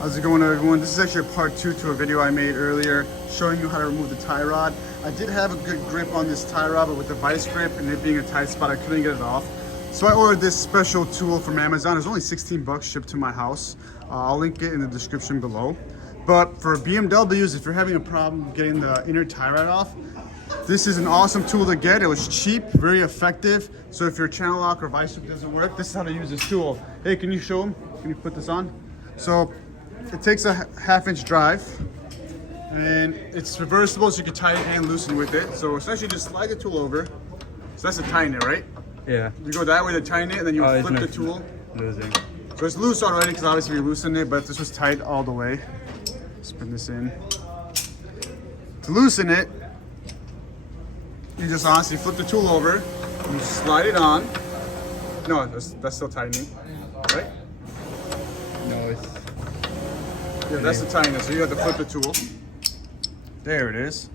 How's it going, everyone? This is actually a part 2 to a video I made earlier showing you how to remove the tie rod. I did have a good grip on this tie rod, but with the vice grip and it being a tight spot, I couldn't get it off. So I ordered this special tool from Amazon. It's only 16 bucks shipped to my house. I'll link it in the description below. But for BMWs, if you're having a problem getting the inner tie rod off, this is an awesome tool to get. It was cheap, very effective. So if your channel lock or vice grip doesn't work, this is how to use this tool. Hey, can you show them? Can you put this on? So it takes a half-inch drive and it's reversible, so you can tie it and loosen with it. So essentially just slide the tool over. So that's to tighten it, right? Yeah. You go that way to tighten it, and then you flip the tool. Losing. So it's loose already because obviously we loosened it, but this was tight all the way. Spin this in. To loosen it, you just honestly flip the tool over, you slide it on. No, that's still tightening, right? No, it's... Yeah, that's the tightness, so you have to flip the tool. There it is.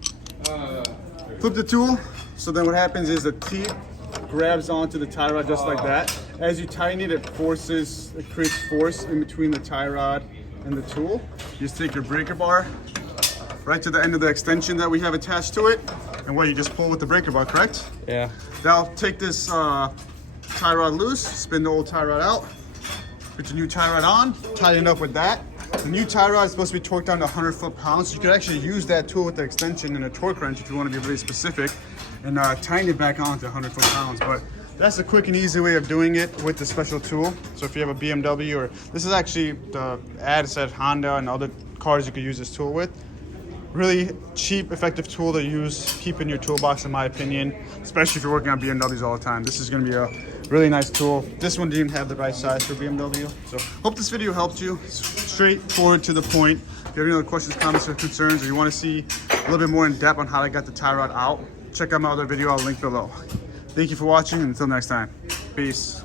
Flip the tool, so then what happens is the teeth grabs onto the tie rod just like that. As you tighten it, it creates force in between the tie rod and the tool. You just take your breaker bar right to the end of the extension that we have attached to it, and you just pull with the breaker bar, correct? Yeah. Now take this tie rod loose, spin the old tie rod out, put your new tie rod on, tighten it up with that. The new tie rod is supposed to be torqued down to 100 foot-pounds, so you could actually use that tool with the extension and a torque wrench if you want to be really specific, and tighten it back on to 100 foot-pounds. But that's a quick and easy way of doing it with the special tool. So if you have a BMW, or this is actually the ad said Honda and other cars you could use this tool with. Really cheap, effective tool to use, keep in your toolbox in my opinion, especially if you're working on BMWs all the time. This is gonna be a really nice tool. This one didn't have the right size for BMW. So hope this video helped you. Straightforward to the point. If you have any other questions, comments, or concerns, or you wanna see a little bit more in depth on how I got the tie rod out, check out my other video, I'll link below. Thank you for watching, and until next time, peace.